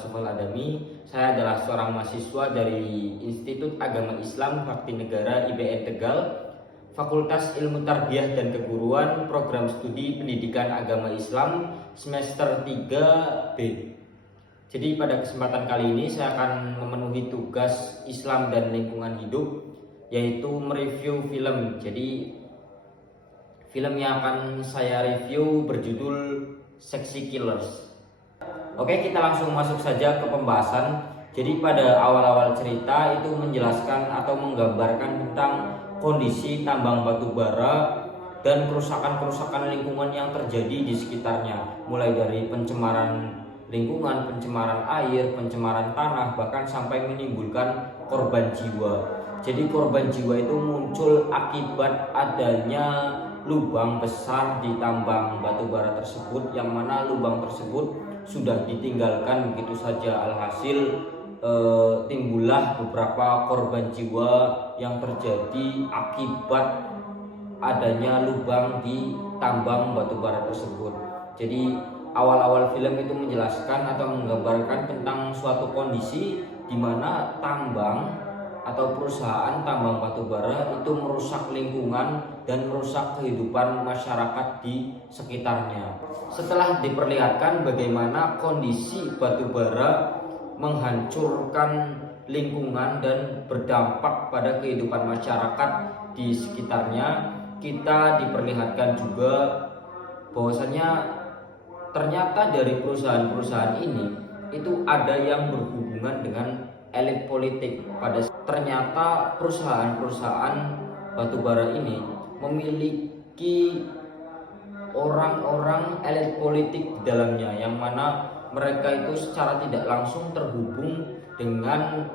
Sofal Adami. Saya adalah seorang mahasiswa dari Institut Agama Islam Bakti Negara IBN Tegal, Fakultas Ilmu Tarbiyah dan Keguruan, Program Studi Pendidikan Agama Islam semester 3B. Jadi pada kesempatan kali ini saya akan memenuhi tugas Islam dan lingkungan hidup, yaitu mereview film. Jadi film yang akan saya review berjudul Sexy Killers. Oke, kita langsung masuk saja ke pembahasan. Jadi pada awal-awal cerita itu menjelaskan atau menggambarkan tentang kondisi tambang batu bara dan kerusakan-kerusakan lingkungan yang terjadi di sekitarnya, mulai dari pencemaran lingkungan, pencemaran air, pencemaran tanah, bahkan sampai menimbulkan korban jiwa. Jadi korban jiwa itu muncul akibat adanya lubang besar di tambang batu bara tersebut, yang mana lubang tersebut sudah ditinggalkan begitu saja. Alhasil timbullah beberapa korban jiwa yang terjadi akibat adanya lubang di tambang batu bara tersebut. Jadi awal-awal film itu menjelaskan atau menggambarkan tentang suatu kondisi di mana tambang atau perusahaan tambang batu bara itu merusak lingkungan dan merusak kehidupan masyarakat di sekitarnya. Setelah diperlihatkan bagaimana kondisi batu bara menghancurkan lingkungan dan berdampak pada kehidupan masyarakat di sekitarnya, kita diperlihatkan juga bahwasanya ternyata dari perusahaan-perusahaan ini itu ada yang berhubungan dengan elit politik. Ternyata perusahaan-perusahaan batubara ini memiliki orang-orang elit politik di dalamnya, yang mana mereka itu secara tidak langsung terhubung dengan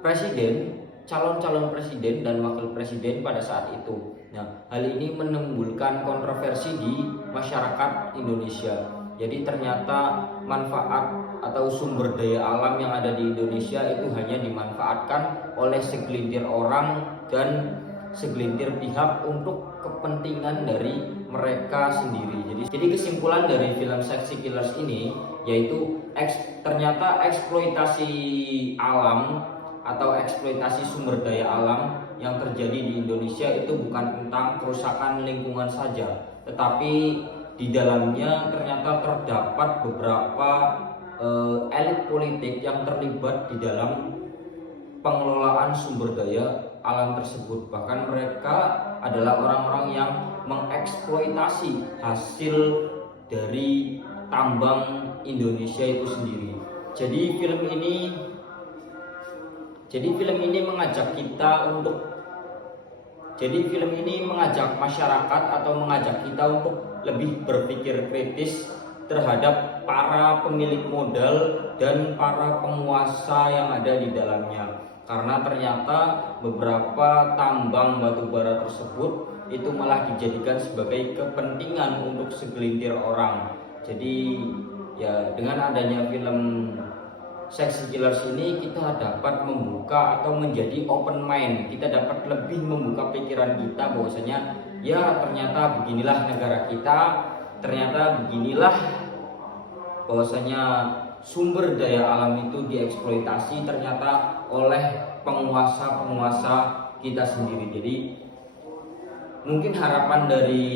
presiden, calon-calon presiden dan wakil presiden pada saat itu. Nah, hal ini menimbulkan kontroversi di masyarakat Indonesia. Jadi ternyata manfaat atau sumber daya alam yang ada di Indonesia itu hanya dimanfaatkan oleh segelintir orang dan segelintir pihak untuk kepentingan dari mereka sendiri. Jadi kesimpulan dari film Sexy Killers ini yaitu ternyata eksploitasi alam atau eksploitasi sumber daya alam yang terjadi di Indonesia itu bukan tentang kerusakan lingkungan saja, tetapi di dalamnya ternyata terdapat beberapa elit politik yang terlibat di dalam pengelolaan sumber daya alam tersebut. Bahkan mereka adalah orang-orang yang mengeksploitasi hasil dari tambang Indonesia itu sendiri. Jadi film ini mengajak kita untuk mengajak masyarakat atau mengajak kita untuk lebih berpikir kritis terhadap para pemilik modal dan para penguasa yang ada di dalamnya. Karena ternyata beberapa tambang batu bara tersebut itu malah dijadikan sebagai kepentingan untuk segelintir orang. Jadi ya, dengan adanya film Sexy Killers ini kita dapat membuka atau menjadi open mind. Kita dapat lebih membuka pikiran kita bahwasanya ya ternyata beginilah negara kita, ternyata beginilah bahwasanya sumber daya alam itu dieksploitasi ternyata oleh penguasa-penguasa kita sendiri. Jadi mungkin harapan dari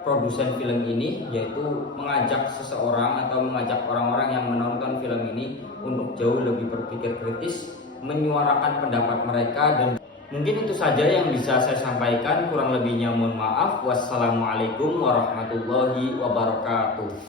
produsen film ini yaitu mengajak seseorang atau mengajak orang-orang yang menonton film ini untuk jauh lebih berpikir kritis, menyuarakan pendapat mereka. Dan mungkin itu saja yang bisa saya sampaikan, kurang lebihnya mohon maaf. Wassalamualaikum warahmatullahi wabarakatuh.